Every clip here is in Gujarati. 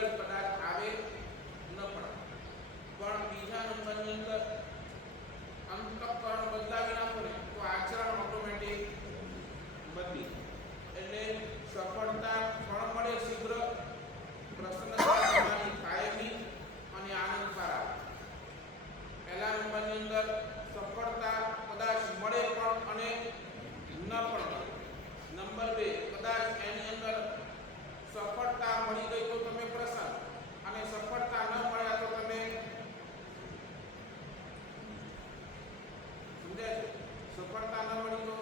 રિઝલ્ટ કદાચ આવે ન પણ બીજા નંબરની અંદર અંતઃકરણ બદલાવી નાખો ને તો આચરણ ઓટોમેટિક બદલી એટલે સફળતા ફળ મળે શીઘ્ર, પ્રસન્નતા તમારી કાયમી અને આનંદ પાર. પહેલા નંબરની અંદર સફળતા કદાચ મળે પણ અને ન પણ મળે. નંબર 2 કદાચ એની અંદર સફળતા મળી ગઈ તો તમે પ્રસન્ન અને સફળતા ન મળ્યા તો તમે સમજાય છે. સફળતા ન મળી તો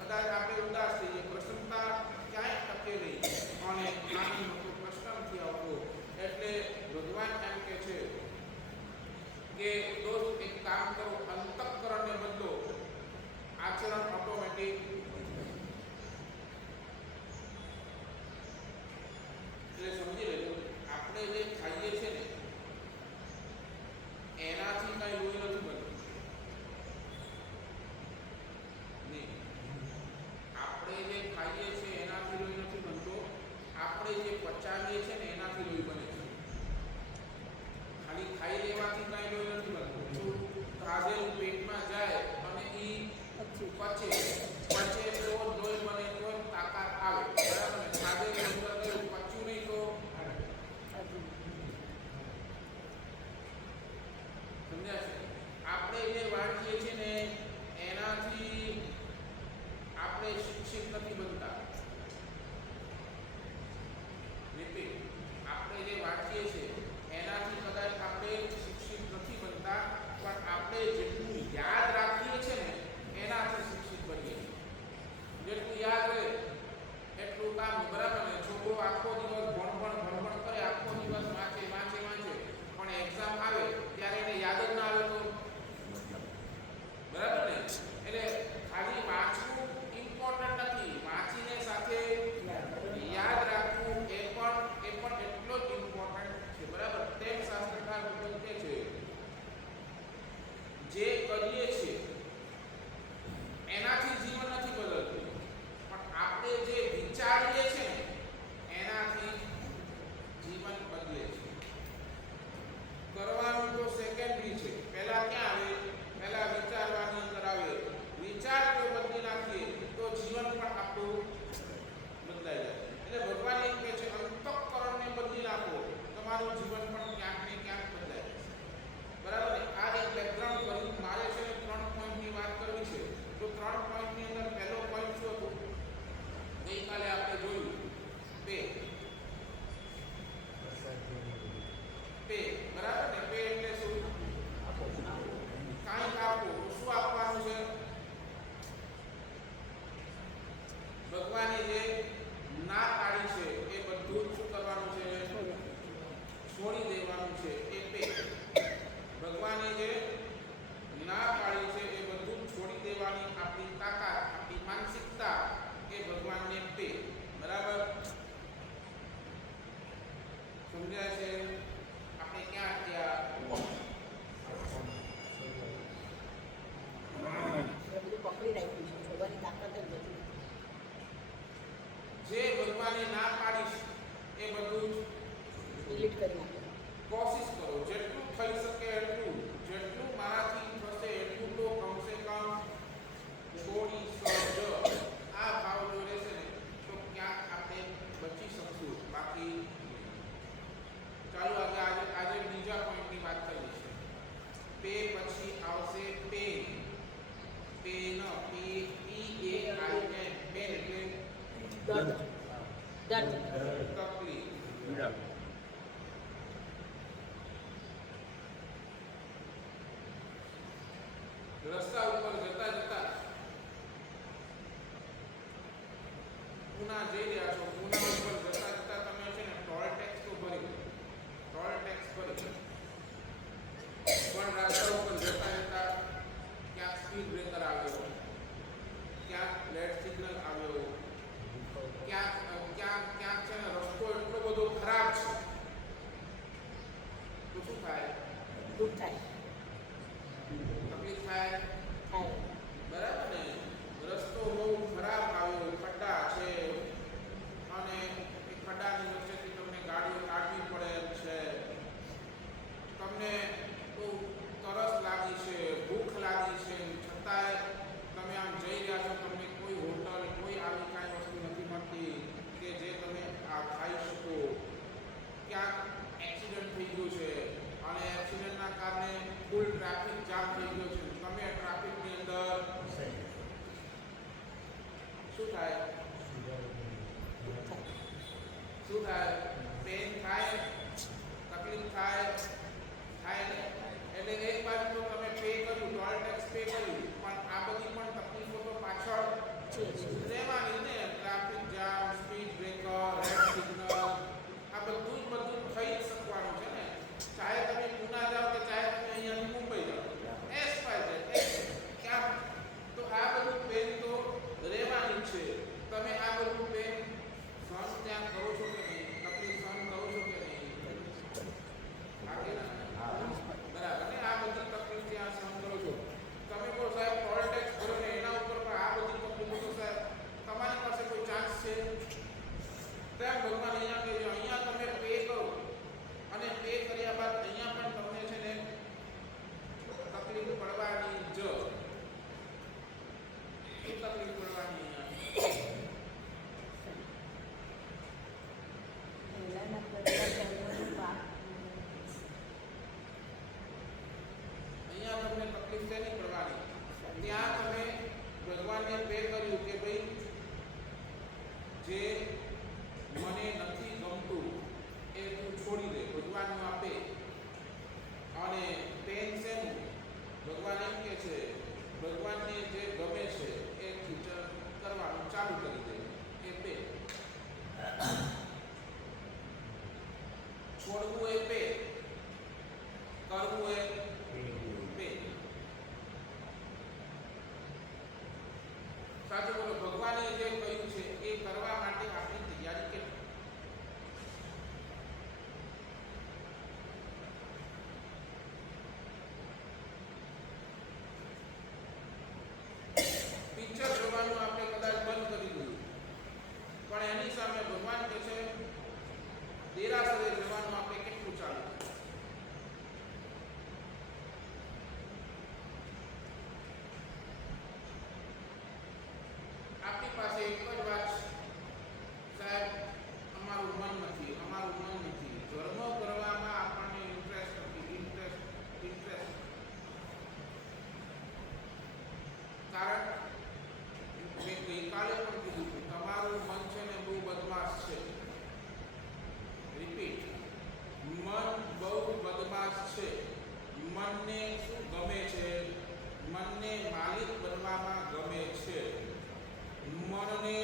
કદાચ આપણે ઉદાસ થઈ જઈએ, પ્રસન્નતા ક્યાંય ટકે નહીં અને આનંદ તો પ્રશ્ન નથી આવતો. એટલે ભગવાન એમ કે છે કે દોસ્ત એક કામ કરો, અંતઃકરણને બદલો, આચરણ ઓટોમેટિક. એટલે સમજી લેજો, આપણે જે ખાઈએ છીએ ને એનાથી કઈ લોહી નથી બનતું. નહીં, આપણે જે ખાઈએ છીએ એનાથી લોહી નથી બનતો, આપણે જે પચાવીએ છીએ ને એનાથી લોહી બને છે. ખાલી ખાઈ લેવાથી કઈ લોહી નથી બનતું. ખાધેલું પેટમાં જાય અને એ પચે તો લોહી બને, તો તાકાત આવે. બરાબર ને? ખાધેલું અંદર ગયું, પચ્યું નહીં તો સમજ્યા છે. આપણે જે વાંચીએ છીએ ને એનાથી આપણે શિક્ષિત નથી બનતા. આપણે જે વાંચીએ છીએ એનાથી કદાચ આપણે શિક્ષિત નથી બનતા, પણ આપણે જેટલું યાદ રાખીએ છીએ ને એનાથી શિક્ષિત બનીએ છીએ. જેટલું યાદ રહે એટલું કામ. બરાબર ને? છોકરો આખો દિવસ ભણ કરે, આખો દિવસ વાંચે પણ એક્ઝામ આવે ત્યારે એને યાદ જ ના આવે તો બરાબર ને? એટલે ખાલી વાંચવું ઇમ્પોર્ટન્ટ નથી, વાંચીને સાથે યાદ રાખવું એ પણ એટલો જ ઇમ્પોર્ટન્ટ છે. બરાબર? તેમ શાસ્ત્રકાર કહે છે જે કરીએ છીએ એનાથી જીવન નથી બદલતું, પણ આપણે જે વિચારીએ છીએ ને એનાથી જીવન બદલે છે. કરવાનું તો સેકન્ડરી છે. પહેલા ક્યાં આવે? પહેલા વિચારવાની અંદર આવે. વિચાર જો બદલી નાખીએ તો જીવન પણ આપણું બદલાઈ જાય. એટલે ભગવાન એમ કહે છે અંતઃકરણને બદલી નાખો, તમારું જીવન પણ ક્યાંક ને ક્યાંક બદલાય જશે. બરાબર ને? આ એક બેકગ્રાઉન્ડ કર્યું. મારે છે 3 પોઈન્ટની વાત કરવી છે. તો 3 પોઈન્ટની અંદર પહેલો પોઈન્ટ શું હતો? ગઈકાલે આપણે જોયું પે. બરાબર ને? પે એટલે શું? કાંઈક આપો. શું આપવાનું છે? ભગવાને જે ના પાડી છે એ બધું જ શું કરવાનું છે? છોડી દેવાનું છે. એ પે. ભગવાને જે ના પાડી છે એ બધું છોડી દેવાની આપણી તાકાત, આપણી માનસિકતા એ ભગવાનને પે. બરાબર? સમજાય છે? આપણે ક્યાં ગયા? પકડી રાખ્યું છે, છોડવાની તાકાત જ નથી. જે ભગવાને ના પાડી એ બધું ડિલીટ કરી નાખે. કોશિશ કરો જેટલું થઈ શકે એટલું, જેટલું મારાથી થશે એટલું તો કમસે કમ છોડી સજ. આ ભાવ જો રહેશે ને તો ક્યાંક આપણે બચી શકશું. બાકી ચાલો આજે બીજા પોઈન્ટની વાત કરીએ છીએ. પે પછી આવશે પેન. Pen, PEAIN. પેન એટલે દર્દ. તકલીફ. ફૂલ ટ્રાફિક જામ થઈ ગયો છે, તમે ટ્રાફિકની અંદર શું થાય? શું થાય? પેન થાય, તકલીફ થાય, થાય ને? એટલે એક બાજુ તો તમે પે કર્યું, ટોલ ટેક્સ પે કર્યું, પણ આ બધી પણ તકલીફો તો પાછળ રહેવાની ને. Traffic jam, speed breaker, red signal, આ બધું થઈ જ શકવાનું છે ને. ચાહે તમે પુના જાઓ કે ચાહે તમે અહીંયાથી મુંબઈ જાઓ, એસ બાય ઝેડ ક્યાં તો આ બધું પેન તો રહેવાની જ છે. તમે આ બધું પેન સહન ત્યાં કરો છો કે નહીં? તકલીફ સહન કરો છો કે નહીં? હા કે ના? બરાબર ને? આ બધી તકલીફ ત્યાં સહન કરો છો. તમે કહો સાહેબ ટોલ ટેક્સ ભરો ને એના ઉપર પણ આ બધી તકલીફો, તો સાહેબ તમારી પાસે કોઈ ચાન્સ છે? તેમ ભગવાન અહીંયા કહે છે, અહીંયા તમે પે કરો અને પે કર્યા બાદ અહીંયા પણ તમને છે ને તકલીફ પડવાની જ. શું તકલીફ પડવાની? પહેલાના પરિવારજનોનું પાપ અહીંયા તમને તકલીફ શેની પડવાની? ત્યાં તમે ભગવાનને પે કર્યું કે ભાઈ જે મને નથી ગમતું એ તું છોડી દે, ભગવાનનું આપે. અને પેન શેનું? ભગવાન એમ કે છે ભગવાનને જે ગમે છે એ કરવાનું ચાલુ કરી દે, એ પે. છોડવું એ પે, કરવું એ પે. સાચું બોલો. ભગવાને જે કહ્યું છે એ કરવા માટે આપણી તૈયારી કેટલી? પિક્ચર જોવાનું આપણે કદાચ બંધ કરી દીધું, પણ એની સામે ભગવાન કહે છે દેરાસરે જવાનું આપણે કેટલું ચાલુ? આપણી પાસે એક જ વાત, સાહેબ અમારું મન નથી, અમારું મન નથી. ધર્મ કરવામાં આપણને ઇન્ટરેસ્ટ નથી. ઇન્ટરેસ્ટ કારણ મેં ગઈકાલે પણ કીધું હતું, તમારું મન છે ને બહુ બદમાશ છે. રિપીટ, મન બહુ બદમાશ છે. મનને શું ગમે છે? મનને માલિક બનવામાં ગમે છે. મનને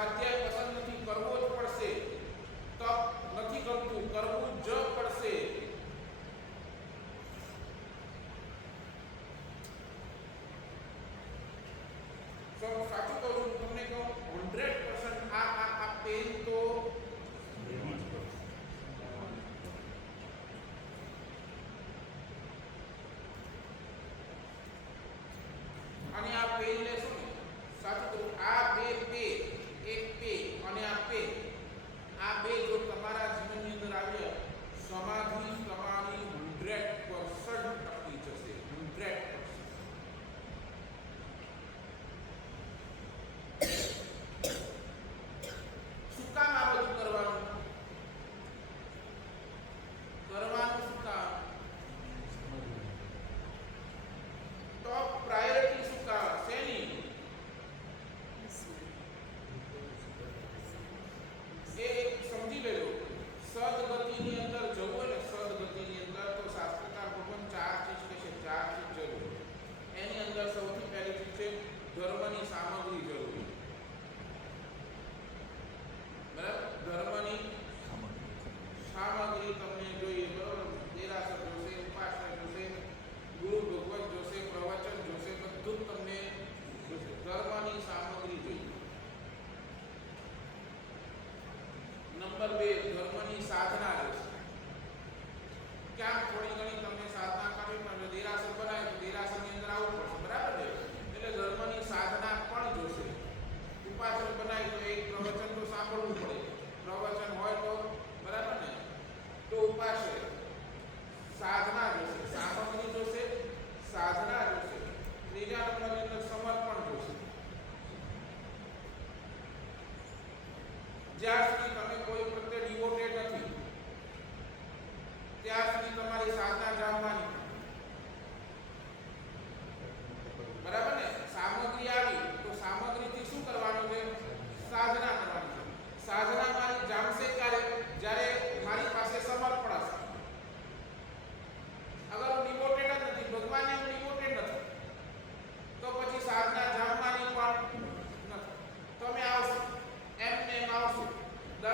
સ્વાધ્યાય પસંદ નથી, કરવો જ પડશે. તપ નથી ગમતું, કરવું જ પડશે. સાચું કહું છું તમને કહું 100% આ પેન તો અને આ પેન લેશો ને સાચું કહું આ બે પે એક પે અને આ પે આ બે જો તમારા જીવનની અંદર આવે સમાધિ તમારી 100% ટકી જશે 100%. શું કામ આ બધું કરવાનું શું કામ? ટોપ પ્રાયોરિટી શું કામ શેની? એ સમજી લેજો. સદગતિની અંદર જવું હોય ને સદગતિની અંદર તો શાસ્ત્રકાર ભગવાન ચાર ચીજ કહે છે, ચાર ચીજ જરૂરી. એની અંદર સૌથી પહેલી ચીજ છે ધર્મની સામગ્રી જરૂરી. બરાબર, ધર્મની સામગ્રી તમને જોઈએ. બરાબર, દેરાસર જોશે, ઉપાસના જોશે, ગુરુ ભગવત જોશે, પ્રવચન જોશે, બધું જ તમને જોશે. ધર્મની સામગ્રી જોઈએ. નંબર 2 ધર્મની સાધના જોશે. ક્યાંક થોડી ઘણી તમને સાધના કરવી પણ દેરાસર બનાવે તો દેરાસરની અંદર આવવું પડશે. બરાબર છે, એટલે ધર્મની સાધના પણ જોશે. ઉપાસન બનાવી તો એક પ્રવચન તો સાંભળવું પડે. પ્રવચન હોય તો બરાબર ને, તો ઉપાસન સાધના જોશે, સામગ્રી જોશે, સાધના જોશે. ત્રીજા નંબરની અંદર સમર્પણ જોશે. જ્યાં સુધી તમે કોઈ પ્રત્યે ડિવોટેડ નથી ત્યાં સુધી તમારી સાધના જામવાની. બરાબર ને, સામગ્રી આવી તો સામગ્રીથી શું કરવાનું છે? સાધના કરવાની છે. સાધના મારી જામશે ક્યારે? જ્યારે મારી પાસે સમર્પણ હશે. અગર હું ડિવોટેડ જ નથી, ભગવાનને હું ડિવોટેડ નથી, તો પછી સાધના જામવાની પણ નથી. તમે આવશો એમને આવશો 10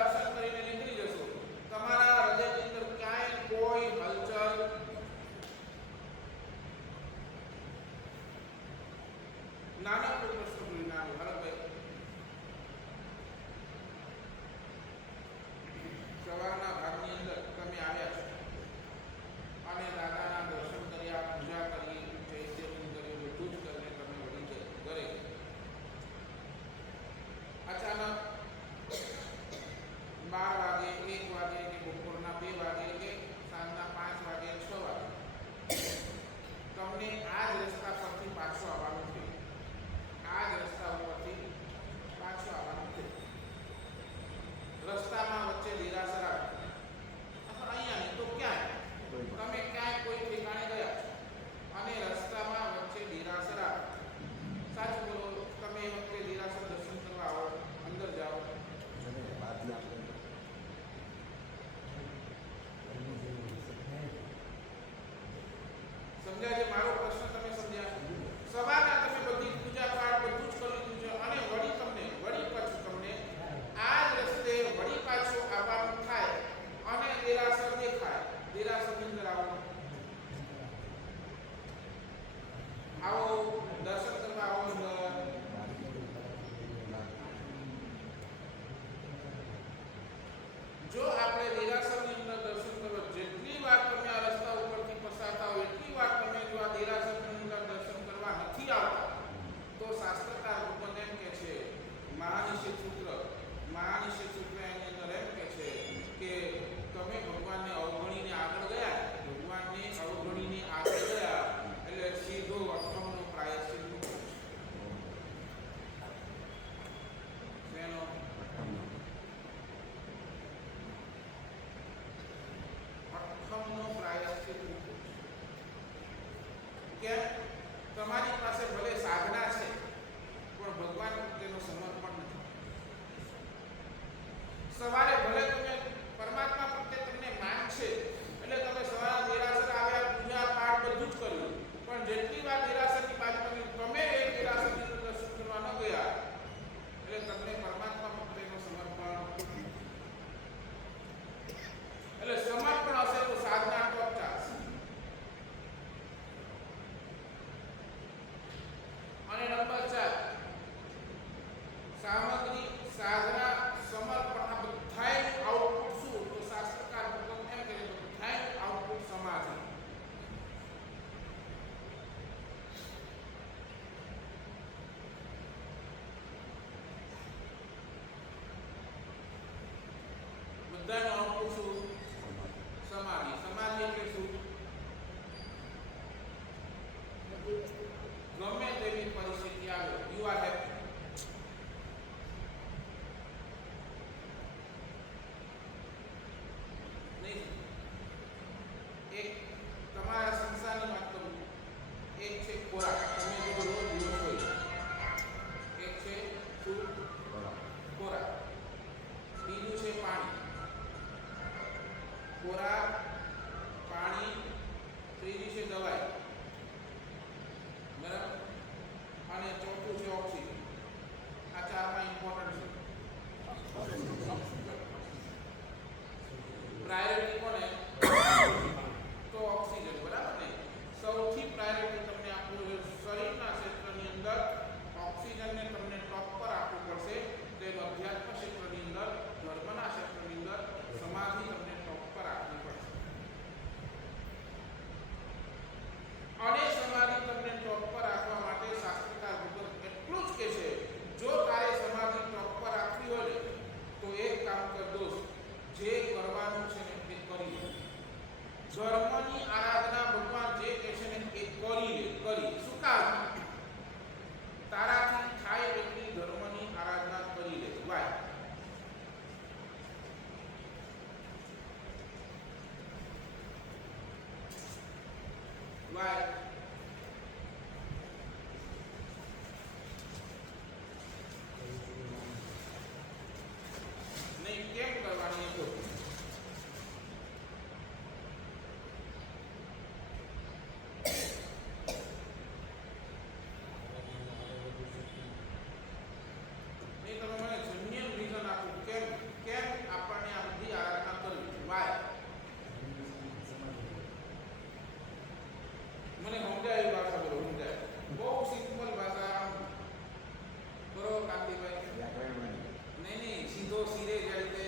કહેવાય? વ્યાકરણમાં નહીં, સીધો સિરે જે રીતે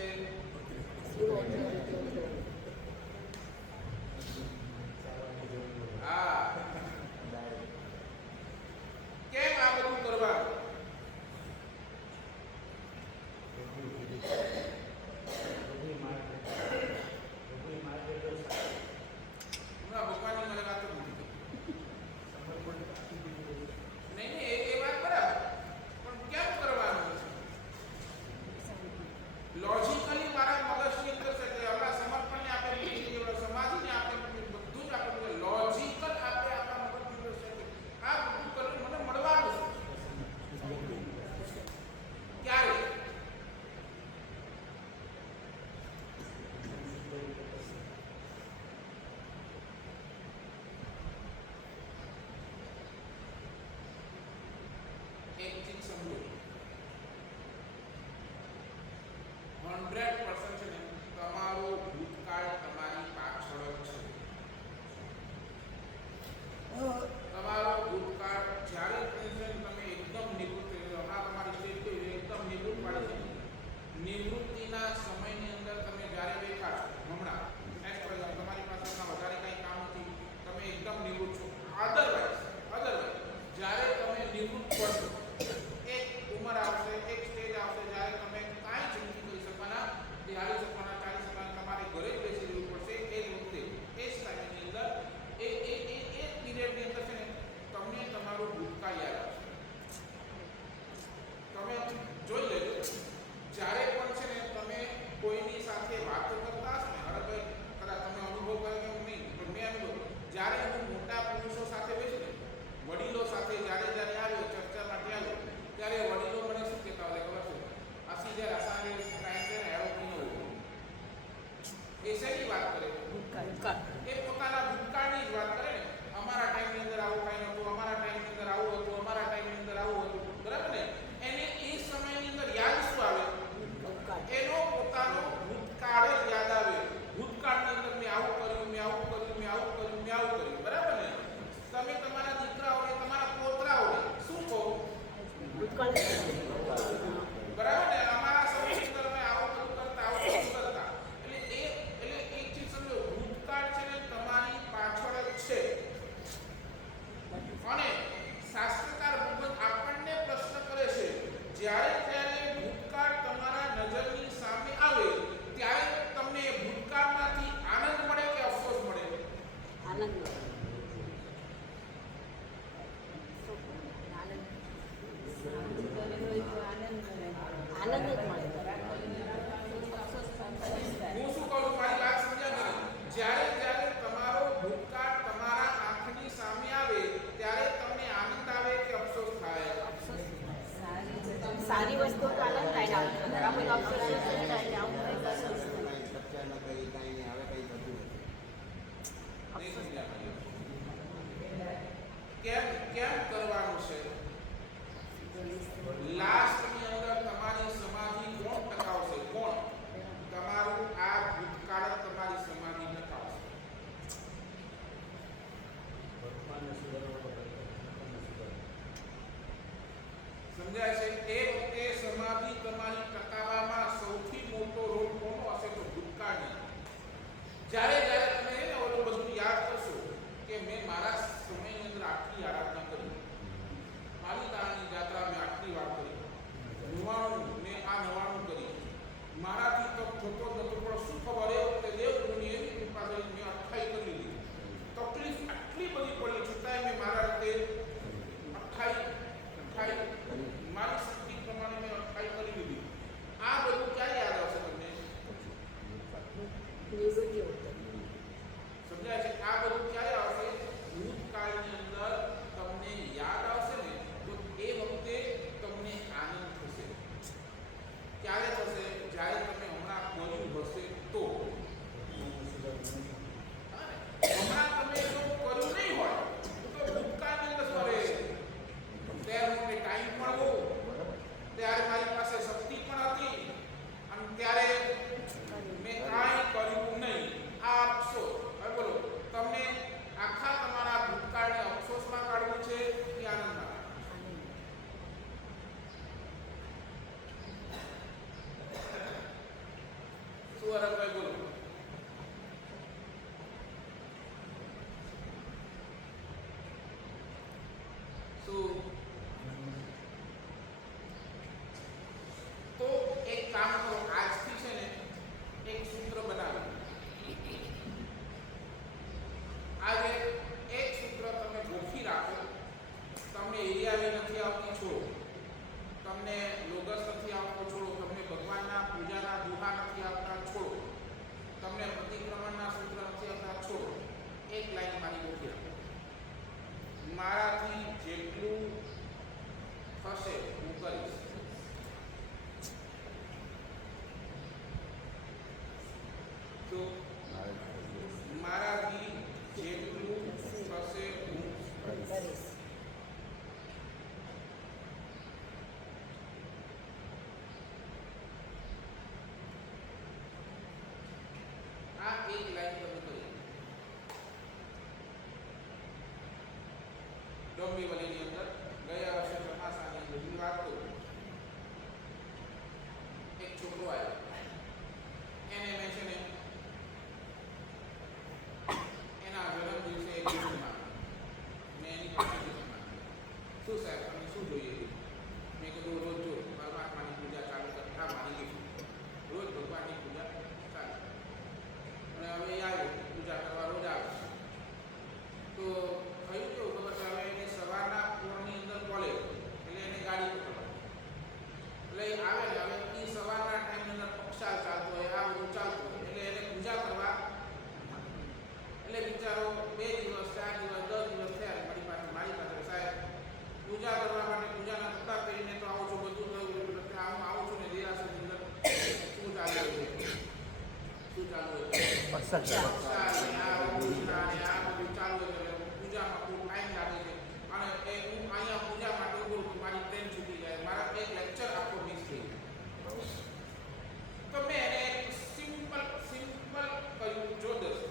શિવો એટલે રીતે હા. કેમ આ બધું કરવાનું? હમણાં ભગવાનની મને વાત જ નથી કરી. નહીં, એ વાત બરાબર, પણ કેમ કરવાનું છે? લોજિકલી મારા મગજની અંદર છે કે આપણા સમર્પણને આપણે મૂકી દઈએ, સમાધિને આપણે મૂકી દઈએ, બધું જ આપણે લોજિકલ આપણે આપણા મગજની અંદર છે કે આ બધું કરીને મને મળવાનું છે. ક્યારે? એક ચીજ સમજો, 100% છે ને તમારો ભૂતકાળ તમારી પાછળ જ છે. તમારો ભૂતકાળ જ્યારે તમે એકદમ નિવૃત્ત થઈ જાઓ, હમણાં તમારી સ્ટેજ કેવી એકદમ નિવૃત્ત પાડી છે. નિવૃત્તિના સમયની અંદર તમે જ્યારે બેઠા છો, હમણાં નેક્સ્ટ પ્રેઝન્ટ તમારી પાસે હમણાં વધારે કંઈ કામ નથી, તમે એકદમ નિવૃત્ત છો. અધરવાઇઝ જ્યારે તમે નિવૃત્ત પડશો, એક ઉંમર આવશે, એક સ્ટેજ આવશે જ્યારે તમે કાંઈ જ નથી કરી શકવાના, હાલી શકવાના, ચાલી શકવાના, તમારે ઘરે જ બેસી રહેવું પડશે. એ વખતે એ જ ટાઈમની અંદર એ પીરિયડની અંદર છે ને તમને તમારું ભૂતકાળ યાદ આવશે. તમે જોઈ લેજો, જ્યારે પણ છે ને તમે કોઈની સાથે વાતો કરતા હશો ને, હવે ભાઈ કદાચ તમે અનુભવ કર્યો કે નહીં, પણ મેં અનુભવ, જ્યારે હું મોટા પુરુષો સાથે બેસું ને, વડીલો સાથે જ્યારે આવ્યો ચર્ચા માટે આવ્યો, ત્યારે વડીલો મને શું કહેતા હોય ખબર છે? આસી જ્યારે આસાને ટાઈમ છે ને એરોપ્લેન એ શેની વાત કરે? એ પોતાના ભૂતકાળની જ વાત કરે ને. અમારા ટાઈમની અંદર આવું કાંઈ નહોતું, અમારા ટાઈમની અંદર આવું હતું, અમારા ટાઈમની અંદર આવું હતું, બરાબર ને? એને એ સમયની અંદર યાદ શું આવે? એનો પોતાનો ભૂતકાળ જ યાદ આવે. ભૂતકાળની અંદર મેં આવું કર્યું, મેં આવું કર્યું, મેં આવું કર્યું, મેં આવું કર્યું, બરાબર ને? તમે તમારા દીકરાઓને, તમારા પોતરાઓને શું કહો? ભૂતકાળ બરાબર ને? અમારા સમયની અંદર અમે આવું બધું કરતા, આવું બધું કરતા. એટલે એક ચીજ સમજો, ભૂતકાળ છે ને તમારી પાછળ જ છે. અને શાસ્ત્રકાર ભગવાન આપણને પ્રશ્ન કરે છે, જ્યારે ભૂતકાળ તમારા નજરની સામે આવે ત્યારે તમને ભૂતકાળમાંથી આનંદ મળે કે અફસોસ મળે? આનંદ આનંદ જ મળે. હું શું કહું છું, મારી વાત સમજ્યા કે જ્યારે તમારો ભૂતકાળ તમારા આંખની સામે આવે ત્યારે તમને આનંદ આવે કે અફસોસ થાય? સારી વસ્તુ તો આનંદ થાય ને, જરા કોઈ અફસોસ થાય ને, આવું કંઈ અફસોસ નહીં સમજ્યા? કેમ કરવાનું છે? લાસ્ટની અંદર તમારી સમાધિ કોણ ટકાવશે? કોણ? તમારું આ ભૂતકાળ તમારી સમાધિ ટકાવશે. સમજાય છે? એ વખતે સમાધિ તમારી ટકાવવામાં સૌથી મોટો રોલ કોનો હશે? તો ભૂતકાળની. જ્યારે તમે ઓલું બધું યાદ કરશો કે મેં મારા સમયની અંદર આટલી આરાધના કરી, મારી તારાની યાત્રા મેં આટલી વાર કરી, 99 મેં આ 99 કરી, મારાથી તો થતો જ નતો, પણ શું ખબર એ વખતે દેવગુરુની એવી કૃપા થઈ, મેં 28 કરી લીધી. તકલીફ આટલી બધી પડી છતાંય મેં મારા રીતે 28 મારી શક્તિ પ્રમાણે મેં 28 કરી લીધી. પૂજાના દુહા નથી આવતા છોડો, તમને પ્રતિક્રમણના સૂત્ર નથી આવતા છોડો, એક લાઈન મારી ગોઠવી રાખો. મારાથી જેટલું થશે હું કરીશ. તો મારાથી જેટલું થશે હું કરીશ. આ એક લાઈન તમે કરી. ડોંબીવલીની અંદર ગયા વર્ષે ચોમાસાની બધી વાત કરું. એક છોકરો આવ્યો, એને મેં છે ને એના જન્મ દિવસે એક ગિફ્ટ માંગી. મેં એની પાસે ગિફ્ટ માંગી. શું સાહેબ તમને શું જોઈએ? મેં કીધું રોજ જો પરમાત્માની પૂજા ચાલુ કરતા મારી ગિફ્ટ, રોજ ભગવાનની પૂજા ચાલુ. અને હવે એ આવ્યો પૂજા કરવા, રોજ આવે. તો થયું કેવું ખબર છે, હવે એને સવારના પોળની અંદર કોલેજ, એટલે એને ગાડી પકડવા એટલે આવે ને, હવે એ સવારના ટાઈમની અંદર પક્ષાલ ચાલતો હોય, આ બધું ચાલતું હોય, એટલે એને પૂજા કરવા, એટલે બિચારો 2 દિવસ 4 દિવસ 10 દિવસ થયા મારી પાસે સાહેબ પૂજા કરવા માટે પૂજાના કપડાં પહેરીને તો આવું છું, બધું થયું, હું આવું છું ને દેરાસરની અંદર શું ચાલે છે, શું ચાલુ હોય પક્ષાલ ને આ બધું ચાલુ હોય, પૂજામાં ખૂબ ટાઈમ લાગે છે. અને એ હું અહીંયા પૂજા માટે ઉભું છું, મારી ટ્રેન છૂટી જાય, મારા એક લેક્ચર આખો મિસ થઈ જાય. તો મેં એને એક સિમ્પલ કહ્યું, જો દોસ્ત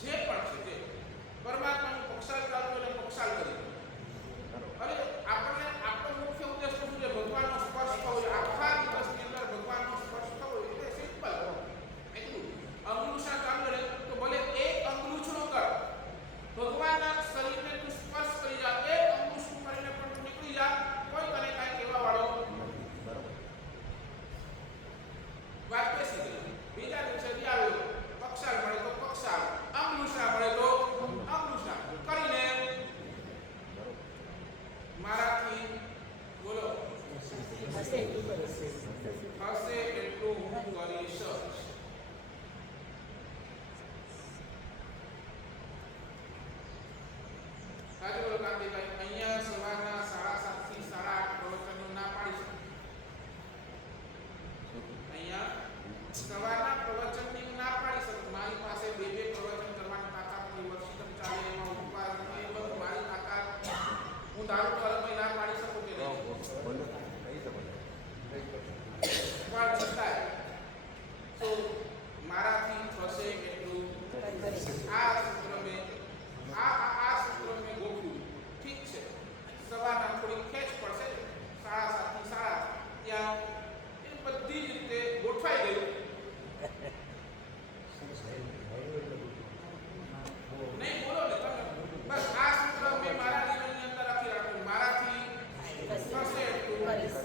જે પણ છે તે પરમાત્માનું પક્ષાલ ચાલુ એટલે પક્ષાલ કરી. અરે આપણને આપણો મુખ્ય ઉદ્દેશ શું છે? ભગવાનનો સ્પર્શ થવો જોઈએ. આખા દિવસની અંદર ભગવાનનો સ્પર્શ થવો જોઈએ. એટલે સિમ્પલ એટલું. અંગુષા ચાલુ રહે તો ભલે એક અંગુષનો કર, ભગવાનના શરીરને તું સ્પર્શ કરી જા, એક અંગુષનું કરીને પણ તું નીકળી જા, કોઈ તને કાંઈ કહેવા વાળો વાત બેસી ગઈ. બીજા દિવસે આવ્યો, પક્ષાલ મળે તો પક્ષાલ, અંગુષા મળે તો અંગુષા કરીને મારાથી બોલો હશે એટલું કરીશ. થશે એટલું હું કરીશ. આજે બોલો કાંતિભાઈ, અહીંયા સવારના 7:30 થી 8:30 પ્રવચનો ના પાડી શકો. અહીંયા સવારના પ્રવચનની ના પાડી શકો. મારી પાસે 2 પ્રવચન કરવાની તાકાત નથી. વર્ષિતમ ચાલે એમાં ઉપવાસ એ બધું મારી તાકાત. હું દારૂ તો અલગ ના પાડી શકું કે નહીં? પણ છતાંય તો મારાથી થશે એટલું આ સૂત્ર મેં આ સૂત્ર મેં ગોખ્યું. ઠીક છે, સવારના થોડી ખેંચ પડશે, 7:30 થી 8:30 ત્યાં એ બધી જ રીતે ગોઠવાઈ ગયું. નહીં બોલો ને તમે, બસ આ સૂત્ર મેં મારા જીવનની અંદર રાખી રાખું. મારાથી થશે એટલું કરીશ.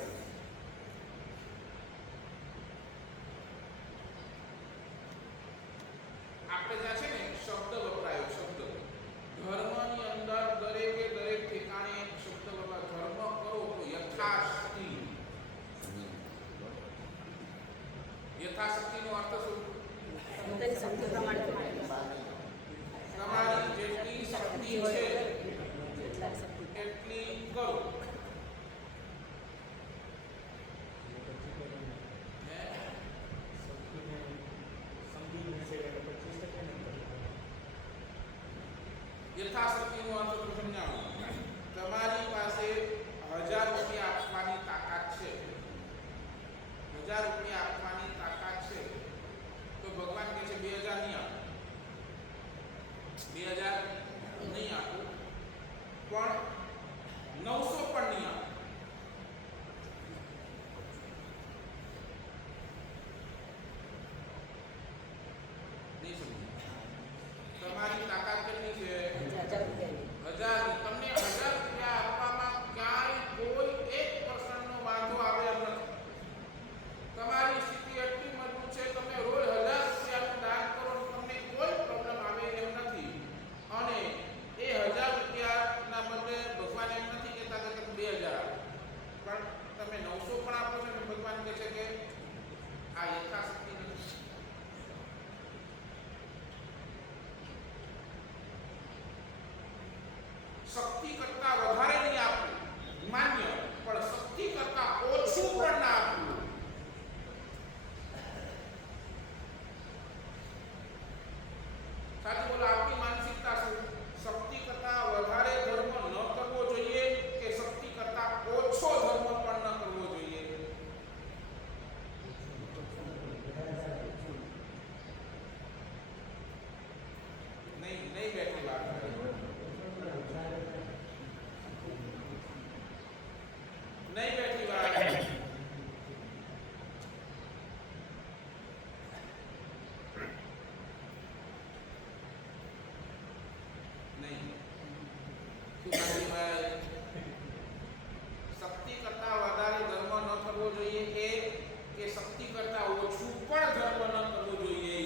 આપણે ત્યાં છે ને શબ્દ વપરાયો, શબ્દ ધર્મની અંદર દરેકે દરેક ઠેકાણે એક શબ્દ વપરાય. ધર્મ કરો તો યથાશક્તિ. યથાશક્તિનો અર્થ શું? પોતાની શક્તિ પ્રમાણે કરવાનું. તમારી જેટલી શક્તિ છે જેટલા શક્તિ એટલી કરો. યથાશક્તિનો અર્થ તો સમજાવું. તમારી પાસે 1000 રૂપિયા આપવાની તાકાત છે, 1000 રૂપિયા આપવાની તાકાત છે, તો ભગવાન કહે છે 2000 નહીં આપો, 2000 નહીં આપો, પણ 900 પણ નહીં આપો. નહીં સમજો. તમારી તાકાત કેટલી છે? 1000 રૂપિયા શક્તિ કરતા વધારે નહીં આપવું માન્ય, પણ શક્તિ કરતા ઓછું પણ ના આપવું. સાચું બોલો, આપની માનસિકતા શું? શક્તિ કરતા વધારે ધર્મ ન કરવો જોઈએ કે શક્તિ કરતા ઓછો ધર્મ પણ ન કરવો જોઈએ? નહીં બેઠી વાત. નહીં બેઠી વાત. નહીં. શું કાશીભાઈ? શક્તિ કરતા વધારે ધર્મ ન કરવો જોઈએ કે શક્તિ કરતા ઓછું પણ ધર્મ ન કરવો જોઈએ?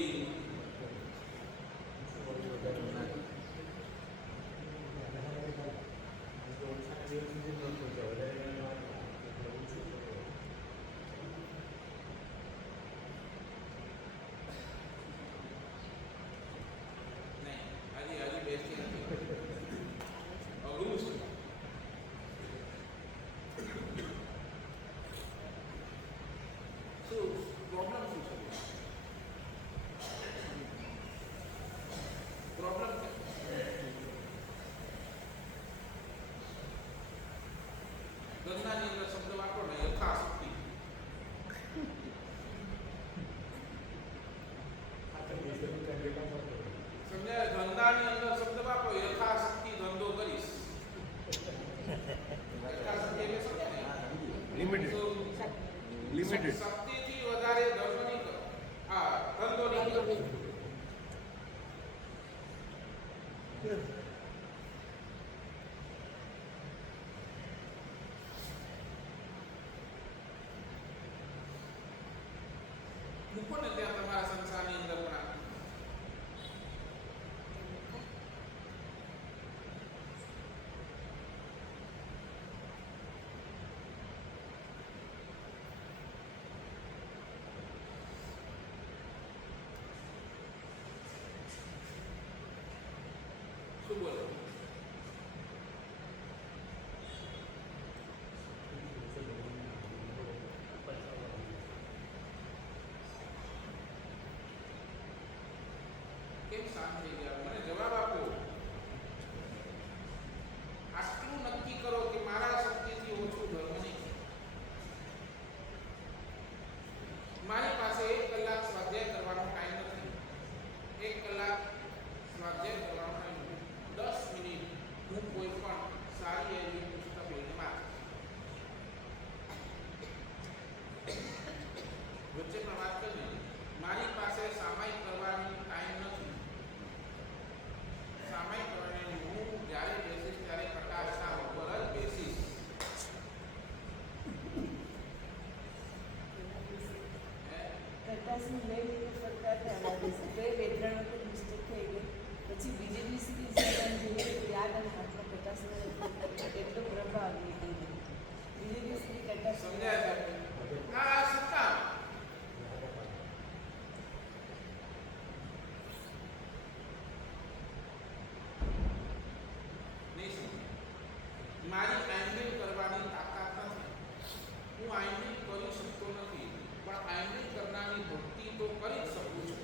હજી બેસતી નથી. અઘરું છે. શું પ્રોબ્લેમ શું છે? પ્રોબ્લેમ ગંગાની અંદર શબ્દ વાપરો ને, યથાશક્તિ. સમજાય? ધંધાની અંદર શબ્દ વાપરો, યથાશક્તિ ધંધો કરીશ. યથાશક્તિ એટલે સમજાય ને? લિમિટેડ. શક્તિથી વધારે ધર્મ નહીં કરો. હા, ધંધો નહીં કરો. મૂકો ને ત્યાં તમારા સંસારની અંદર પણ શું બોલો? કેમ શાંત થઈ ગયા? મને જવાબ આપો. આટલું નક્કી કરો કે મારા શક્તિથી ઓછું ધર્મ નહીં. મારી પાસે 1 કલાક સ્વાધ્યાય કરવાનો ટાઈમ નથી. 1 કલાક સ્વાધ્યાય કરવાનો ટાઈમ નથી. 10 મિનિટ હું કોઈ પણ સારી એવી પુસ્તક લઈને વાંચું. વચ્ચે પણ વાત કરી, મારી પાસે સામાયિક કરવાની ટાઈમ નથી. સામાયિક કરવાની હું જ્યારે બેસીશ ત્યારે પ્રકાશના ઉપર જ બેસીશ. પ્રકાશની લઈ લઈને ફરતા હતા. બે ત્રણ વખત મિસ્ટેક થઈ ગઈ. પછી બીજે દિવસે જોઈએ યાદ અને હાથમાં પ્રકાશનો એટલો પ્રભાવ બીજે દિવસે પ્રકાશ સમજાય છે? આ સત્તા નહીં સમજાય. મારી આઈમ્બિલ કરવાની તાકાત નથી. હું આઈમ્બિલ કરી શકતો નથી, પણ આઈમ્બિલ કરનારની ભક્તિ તો કરી જ શકું છું.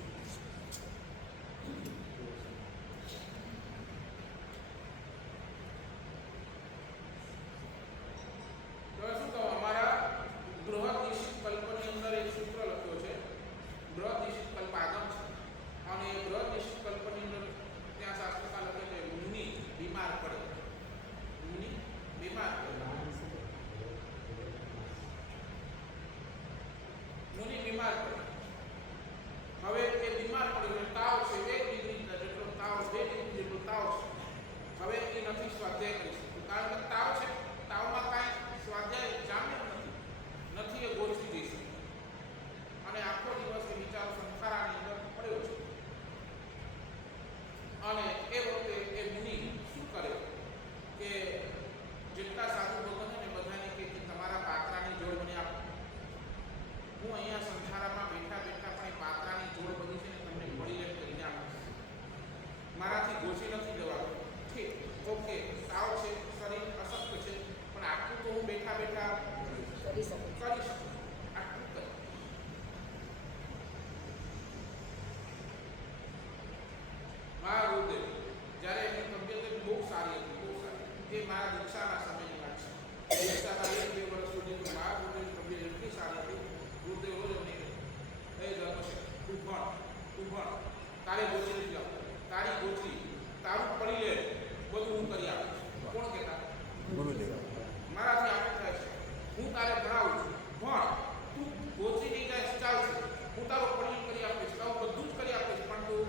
પણ તું ગોચીની જાય ચાલશે, હું તારો પડીલ કરી આપીશ, તારું બધું જ કરી આપીશ, પણ તું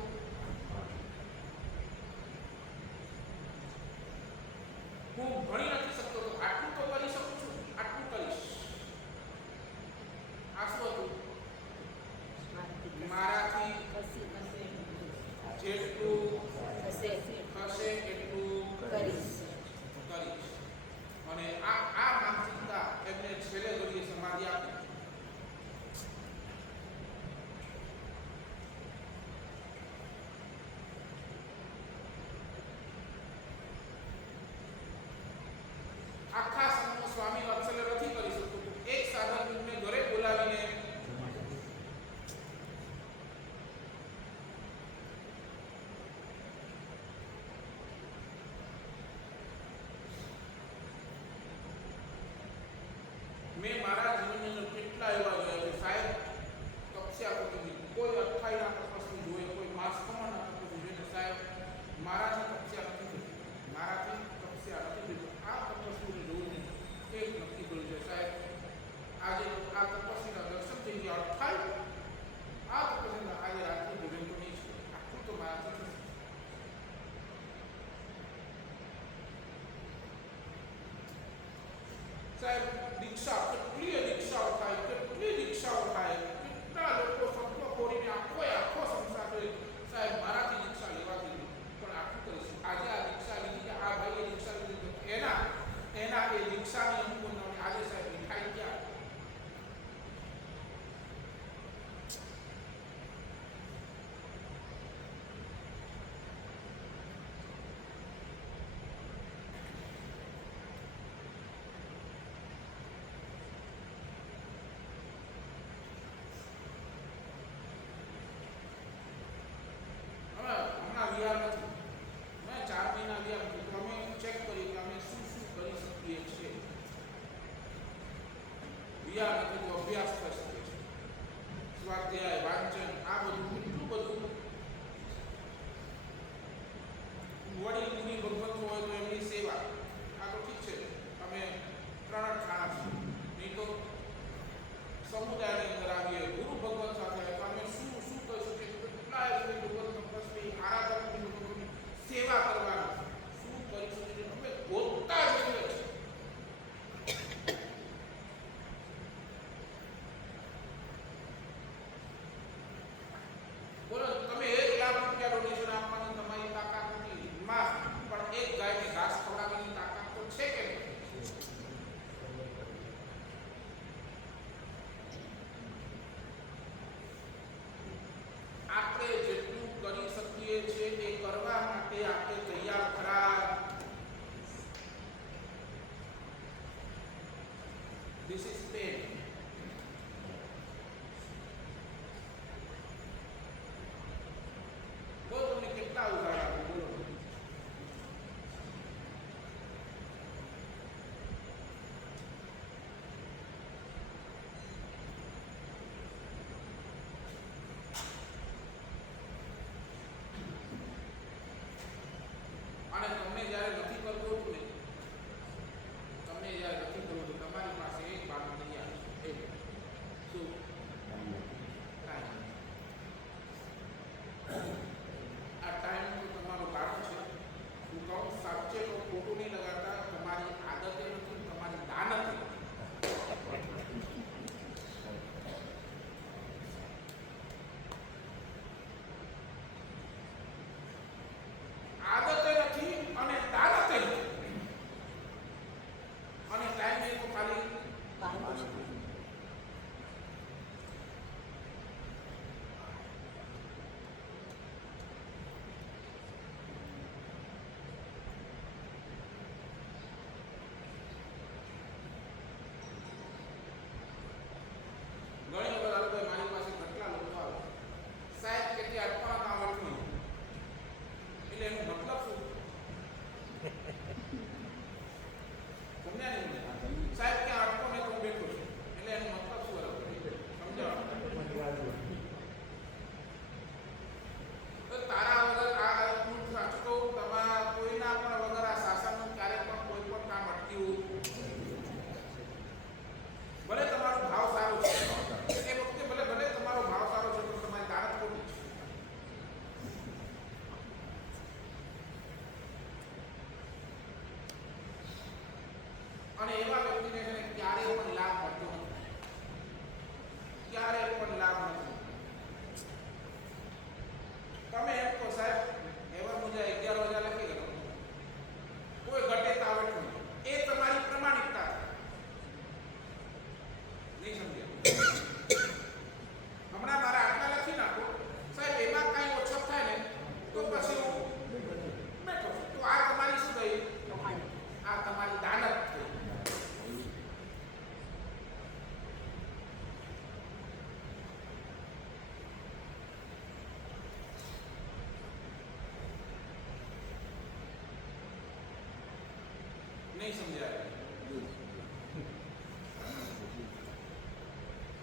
હું ભણી નથી શકતો તો આટલું તો કરી શકું છું, આટલું કરીશ. આ શું હતું? મારાથી જેટલું થશે એટલું કરીશ. કરીશ. અને આ માનસિકતા એમને છેલ્લે ઘડીએ સમાધિ આપી. આખા સંતનો સ્વામી વાત્સલ્ય નથી કરી શકતો. એક સાધકને ઘરે બોલાવીને મેં મારા જીવનની અંદર કેટલા એવા જોયા છે સાહેબ, તપસ્યા કરતી કોઈ 28 તપસ્વી જોઈએ, કોઈ માસ કમાના તપસ્વી જોઈએ, સાહેબ મારાથી તપસ્યા નથી થતી, મારાથી તપસ્યા નથી થતી. આ તપસ્વીને જોઈને એક નક્કી કર્યું છે સાહેબ, આજે આ તપસ્વીના દર્શન થઈ ગયા 28, આ તપસ્વીના આજે રાત્રિ ભોજન તો નહીં છે, આટલું તો મારાથી થશે. સાહેબ દીક્ષા, કેટલી દીક્ષાઓ થાય, કેટલા લોકો સંતો ખોરીને આખો સંસાર જોઈ સાહેબ મારાથી દીક્ષા લેવાતી નથી, પણ આટલું કરીશ. આજે આ દીક્ષા લીધી, આ ભાઈએ દીક્ષા લીધી, એના એ દીક્ષાની અનુકૂળ આજે સાહેબ મીઠાઈ ક્યાં? હમણાં વિહાર નથી, મેં 4 મહિના વિહાર નથી, તો અમે ચેક કરી કે અમે શું કરી શકીએ છીએ. વિહાર નથી તો અભ્યાસ કરી શકીએ છીએ, સ્વાધ્યાય, વાંચન, આ બધું કેટલું બધું. વડીલ મુનિ ભગવંતો હોય તો એમની સેવા, આ તો ઠીક છે, અમે 3 ખાણા છીએ, નહીં તો સમુદાયની અંદર આવીએ ગુરુ ભગવત સાથે, અમે શું કરી શકીએ? કેટલા ભગવત તપસ્વી આરાધક લોકોની સેવા કરવાની શું કરી શકીએ? અમે ગોતતા જોઈએ છે. બોલો, તમે 1 લાખ રૂપિયા ડોનેશન આપવાની તમારી તાકાત નથી, પણ એક ગાયને ઘાસ ખવડાવવાની તાકાત તો છે કે નહીં? આપણે જેટલું કરી શકીએ છીએ એ કરવા માટે આપણે તૈયાર ખરા? This is pain. બોલો, તમને કેટલા ઉદાહરણ આપું? બોલો. નહીં સમજાય.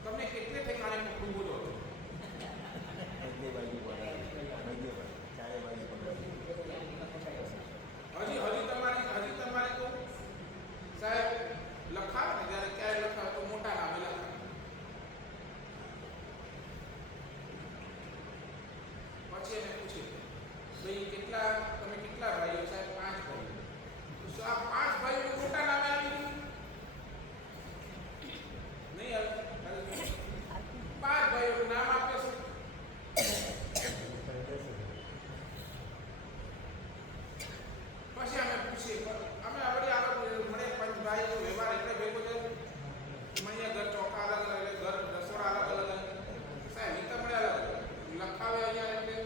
તમને કેટલે ઠેકાણે પકડવું બોલો? હજી તમારે કહું સાહેબ લખાવે ને જ્યારે ક્યારે લખાવે તો મોટા નામે લખાવે. પછી એને પૂછ્યું ભાઈ તમે કેટલા ભાઈઓ? સાહેબ 5 ભાઈઓ. તો આ 5 ભાઈઓ મોટા નામે આવી નહીં આવે. 5 ભાઈઓ નામ આપે છે. પછી અમે પૂછીએ અમે આવડી આગળ મળે 5 ભાઈઓ વ્યવહાર એટલે ભેગો છે. મને ઘર ચોખા અલગ અલગ ઘર રસોડા અલગ અલગ સાહેબ ઈ તમને અલગ લખાવે અહીંયા એટલે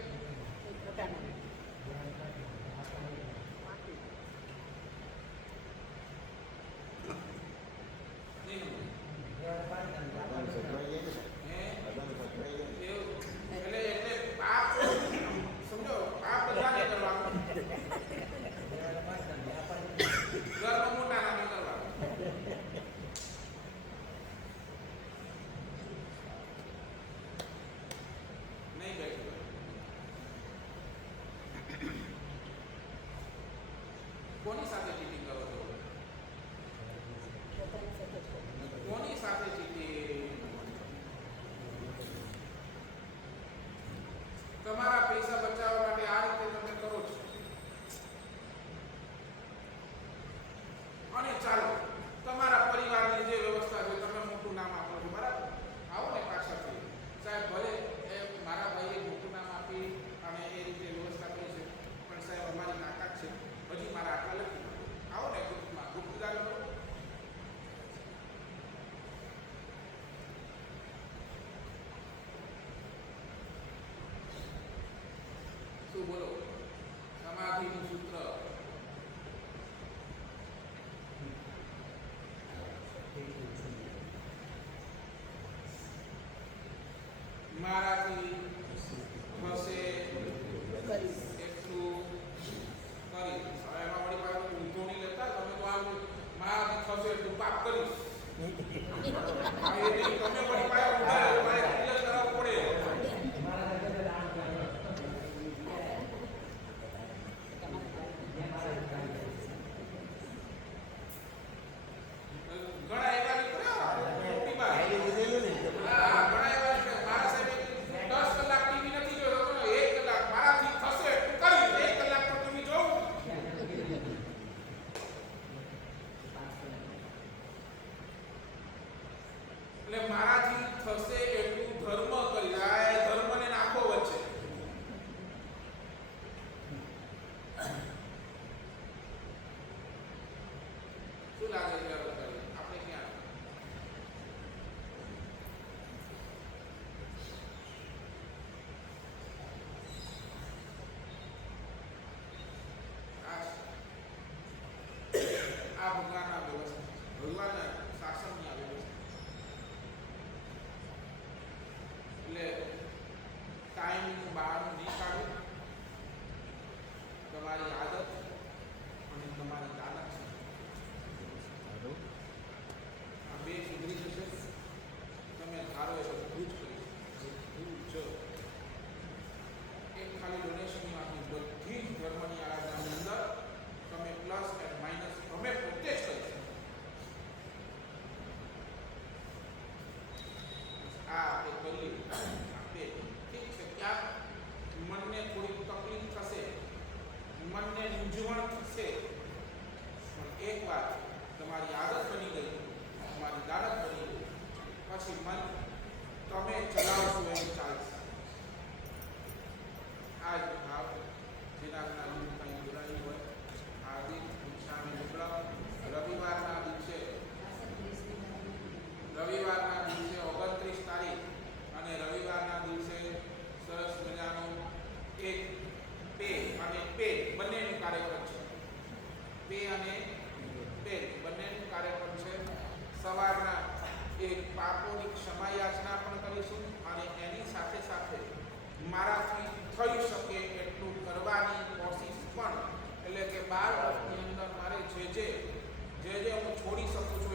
કોની સાથે ચીટિંગ કરો છો? કોની સાથે ચીટિંગ? તમારા પૈસા બચાવવા માટે આ રીતે તમે કરો છો. અને ચાલો તમારા પરિવારની જે વ્યવસ્થા છે તમે મોટું નામ આપો છો, બરાબર? આવો ને પાછળથી સાહેબ ભલે એ મારા ભાઈએ મોટું નામ આપી અને એ રીતે વ્યવસ્થા કરી છે, પણ સાહેબ અમારી તાકાત છે હજી મારા આટલા લખી આવો ને ગ્રુપમાં ગુપ્તદાન કરો. શું બોલો? સમાધિનું સૂત્ર મારાથી થશે એટલું કરી. હવે એમાં વળી પાછું ઊંધો નહીં લેતા. તમે તો આમ મારાથી થશે એટલું પાપ કરીશ. તમે વળી પાછા મારે ક્લિયર કરાવવું પડે. ઘણા એવા નીકળ્યા ઘણા એવા મારા સાહેબ 10 કલાક ટીવી નથી જોયો તો 1 કલાક મારાથી થશે એટલું કરી 1 કલાક તો ટીવી જોઉં. એટલે મારાથી થશે એટલું ધર્મ કરી. આ ધર્મ ને નાખો વચ્ચે. શું લાગે છે આપણે ક્યાં? આ ભગવાનના વ્યવસ્થા, ભગવાનના શાસનની આ વ્યવસ્થા. એટલે ટાઈમ બહાર નહીં કાઢો. તમારી આદત અને તમારી દાનત આ બે સુધરી જશે. તમે ધારો એ બધું જ કરી શકો. એક ખાલી ડોનેશનની વાતની બધી જ ધર્મની આરાધનાની અંદર તમે પ્લસ એન્ડ માઇનસ તમે પોતે જ કરી શકો. આ એ કરી આપે ઠીક છે. ક્યાંક મનને થોડી તકલીફ થશે, મનને મૂંઝવણ થશે, પણ એક વાત તમારી આદત બની ગઈ, તમારી દાનત બની ગઈ, પછી મન તમે ચલાવશો એમ ચાલશે. આ જ ભાવ જેના કંઈ જોડાયું હોય હાર્દિક ઉત્સાહને મોકલાવ. રવિવારના દિવસે 29 તારીખ અને રવિવારના દિવસે સરસ મજાનો એક પે અને પે બંનેનું કાર્યક્રમ છે. પે અને પે બંનેનું કાર્યક્રમ છે. સવારના એક પાપોની ક્ષમા યાચના પણ કરીશું અને એની સાથે સાથે મારાથી થઈ શકે એટલું કરવાની કોશિશ પણ. એટલે કે 12 વર્ષની અંદર મારે જે જે હું છોડી શકું છું